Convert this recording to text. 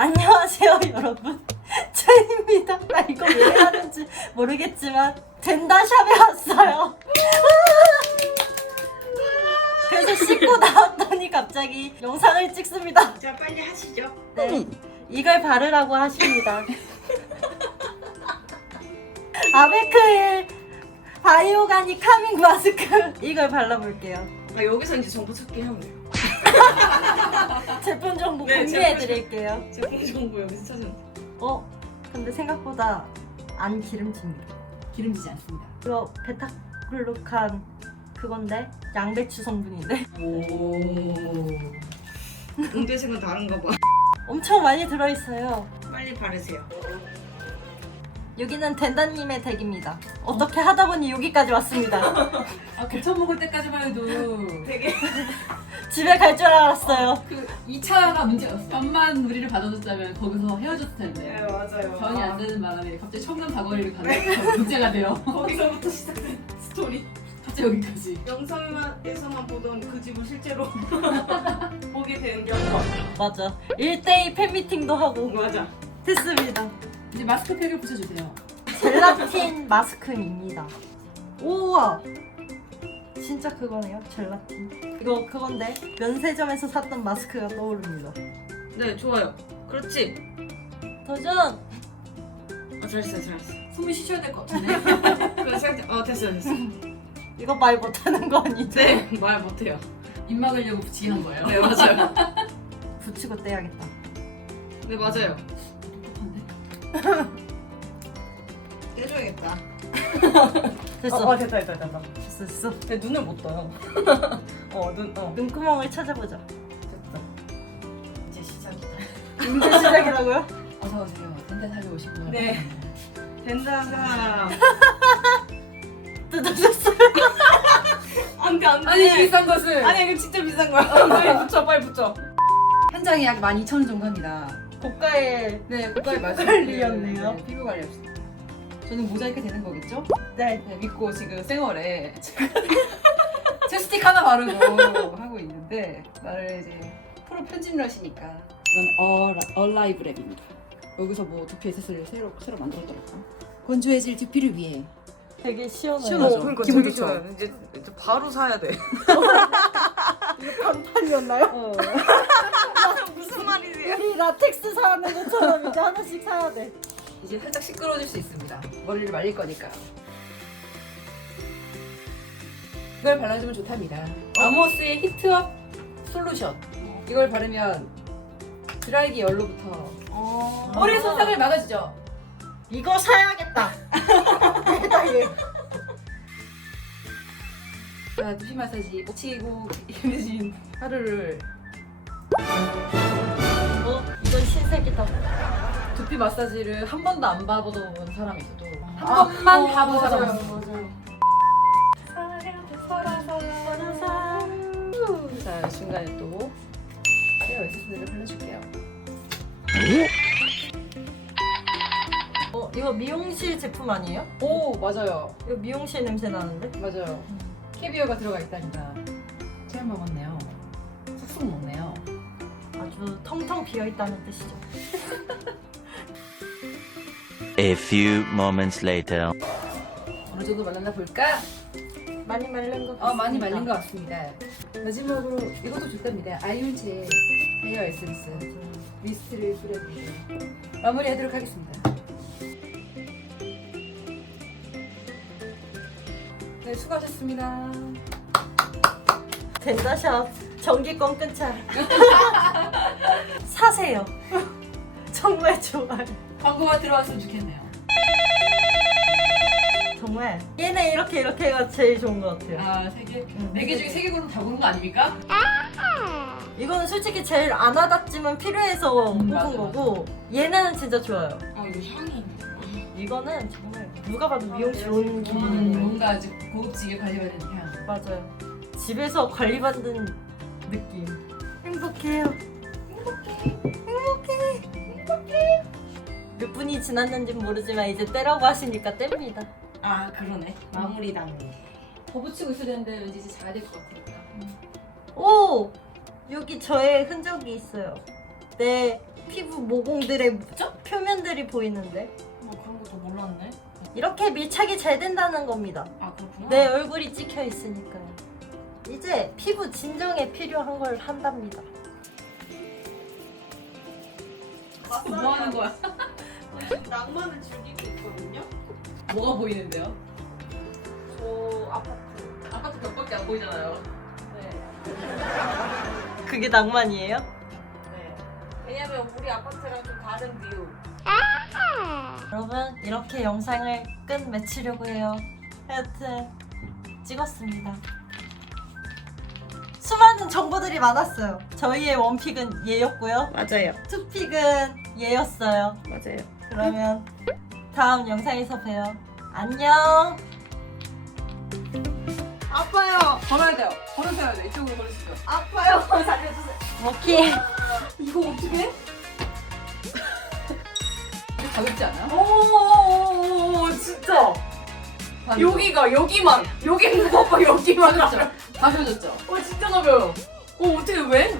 안녕하세요 여러분. 제입니다. 나 이거 왜 하는지 모르겠지만 덴다샵에 왔어요. 그래서 씻고 나왔더니 갑자기 영상을 찍습니다. 자 빨리 하시죠. 네 이걸 바르라고 하십니다. 아베크일 바이오가닉 카밍 마스크. 이걸 발라볼게요. 아 여기서 이제 정보 찾기 하면 돼요. 제품 정보 네, 공유해드릴게요 제품 정보 여기서 찾으면. 어 근데 생각보다 안 기름집니다 기름지지 않습니다. 이거 베타글루칸 그건데 양배추 성분인데 오. 응대색은 다른가 봐. 엄청 많이 들어있어요 빨리 바르세요. 여기는 덴다님의 댁입니다 어떻게 하다 보니 여기까지 왔습니다 아, 개천 먹을 때까지만 해도 되게 집에 갈 줄 알았어요 그 2차가 문제였어. 밥만 우리를 받아줬다면 거기서 헤어졌을 텐데. 네 맞아요. 전이 안 되는 바람에 갑자기 청담 다거리를 가는 문제가 돼요. 거기서부터 시작된 스토리. 갑자기 여기까지. 영상에서만 보던 그 집을 실제로 보게 되는 경우가 맞아 1대2 팬미팅도 하고 맞아. 됐습니다 이제 마스크팩을 붙여주세요. 젤라틴 마스크입니다 우와 진짜 그거네요 젤라틴 이거 그건데 면세점에서 샀던 마스크가 떠오릅니다 네 좋아요. 그렇지. 도전! 아 잘했어요 잘했어. 숨을 쉬셔야 될 것 같은데. 그래 살짝 어 됐어요 됐어. 이거 말 못하는 거 아니죠? 네 말 못해요. 입 막으려고 붙이게 한 거예요. 네 맞아요. 붙이고 떼야겠다 네 맞아요. 떼줘야겠다. 됐어 됐다 됐다 됐다. 됐어 됐어 내 눈을 못 떠요. 어 눈 어. 눈구멍을 찾아보자 됐다. 이제 시작이다. 이제 시작이라고요? 어서 오세요. 덴데 살려 오시고요. 네. 된다가 뜯어졌어 안돼 안돼. 아니 비싼 것을 아니 이거 진짜 비싼 거야. 빨리 붙여 빨리 붙여. 한 장에 약 12,000원 정도 합니다. 고가의 네, 고가의 마스크 관리였네요. 네, 피부 관리였습니다. 저는 모자이크 되는 거겠죠? 네 네, 믿고 지금 생얼에 챕스틱 하나 바르고 하고 있는데 나를 이제 프로 편집을 하시니까 이건 얼라이브 랩입니다. 여기서 뭐 두피 에센스를 새로 새로 만들었더라고요. 건조해질 두피를 위해 되게 시원해요 시원하죠? 어, 그러니까 기분 되게 좋죠? 좋아요. 이제, 이제 바로 사야 돼. 이거 반판이었나요? 어. 사는 것처럼 이제 하나씩 사야 돼 이제 살짝 시끄러워질 수 있습니다. 머리를 말릴 거니까. 이걸 발라주면 좋답니다. 아모스의 히트업 솔루션. 이걸 바르면 드라이기 열로부터 어... 머리 손상을 막아주죠. 이거 사야겠다 자, 두피 마사지 치고 힘내신 하루를 어? 이건 신세계다 두피 마사지를 한 번도 안 봐보던 사람이 있어도 한 아, 번만 어, 맞아요, 사람은 맞아요. 자 중간에 또 헤어 에센스를 발라줄게요. 어? 이거 미용실 제품 아니에요? 오 맞아요, 이거 미용실 냄새 나는데? 맞아요. 캐비어가 들어가 있다니까 체험 먹었네요. 쑥쑥 먹네요. 아주 텅텅 비어 있다는 뜻이죠 A few moments later. 어느 정도 말랐나 볼까? 많이 말린 것 같습니다 어 많이 말린 것 같습니다. 마지막으로 이것도 좋답니다. 아이온체 헤어 에센스 미스트를 뿌려주고 마무리하도록 하겠습니다. 네 수고하셨습니다. 덴다샵 정기권 끊자 사세요 정말 좋아요 광고가 들어왔으면 좋겠네요. 정말 얘네 이렇게 이렇게 해가 제일 좋은 것 같아요 아 세 개, 음. 네개 중에 세 개 고르면 다 고른 거 아닙니까? 이거는 솔직히 제일 안 와닿지만 필요해서 음, 뽑은 맞아, 거고 얘네는 진짜 좋아요 아 이거 향이. 이거는 정말 누가 봐도 미용실 온 음, 기분이에요 뭔가 아주 고급지게 관리받는 향. 맞아요 집에서 관리받는 느낌 행복해요 행복해 행복해 행복해 몇 분이 지났는지 모르지만 이제 떼라고 하시니까 뗍니다 아 그러네. 마무리 단계. 더 붙이고 있어야 되는데 왠지 이제 자야 될 것 같으니까. 오! 여기 저의 흔적이 있어요. 내 피부 모공들의 표면들이 보이는데 뭐 그런 것도 몰랐네. 이렇게 밀착이 잘 된다는 겁니다. 아 그렇구나. 내 얼굴이 찍혀 있으니까요. 이제 피부 진정에 필요한 걸 한답니다. 뭐 하는 거야? 낭만을 즐기고 있거든요. 뭐가 보이는데요? 저 아파트. 아파트 벽밖에 안 보이잖아요. 네. 그게 낭만이에요? 네. 왜냐면 우리 아파트랑 좀 다른 뷰. 여러분 이렇게 영상을 끝맺히려고 해요. 하여튼 찍었습니다. 수많은 정보들이 많았어요. 저희의 원픽은 얘였고요. 맞아요. 투픽은 얘였어요. 맞아요. 그러면 다음 영상에서 봬요. 안녕. 아파요. 걸어야 돼요. 걸으셔야 돼요. 이쪽으로 걸으시죠. 아파요. 살려주세요. 오케이. 이거 어떻게? 가볍지 않아요? 오오오오 진짜. 여기가 여기만 여기 무겁고 여기만. 가벼워졌죠? 가벼워졌죠? 어 진짜 가벼워. 어 어떻게 왜?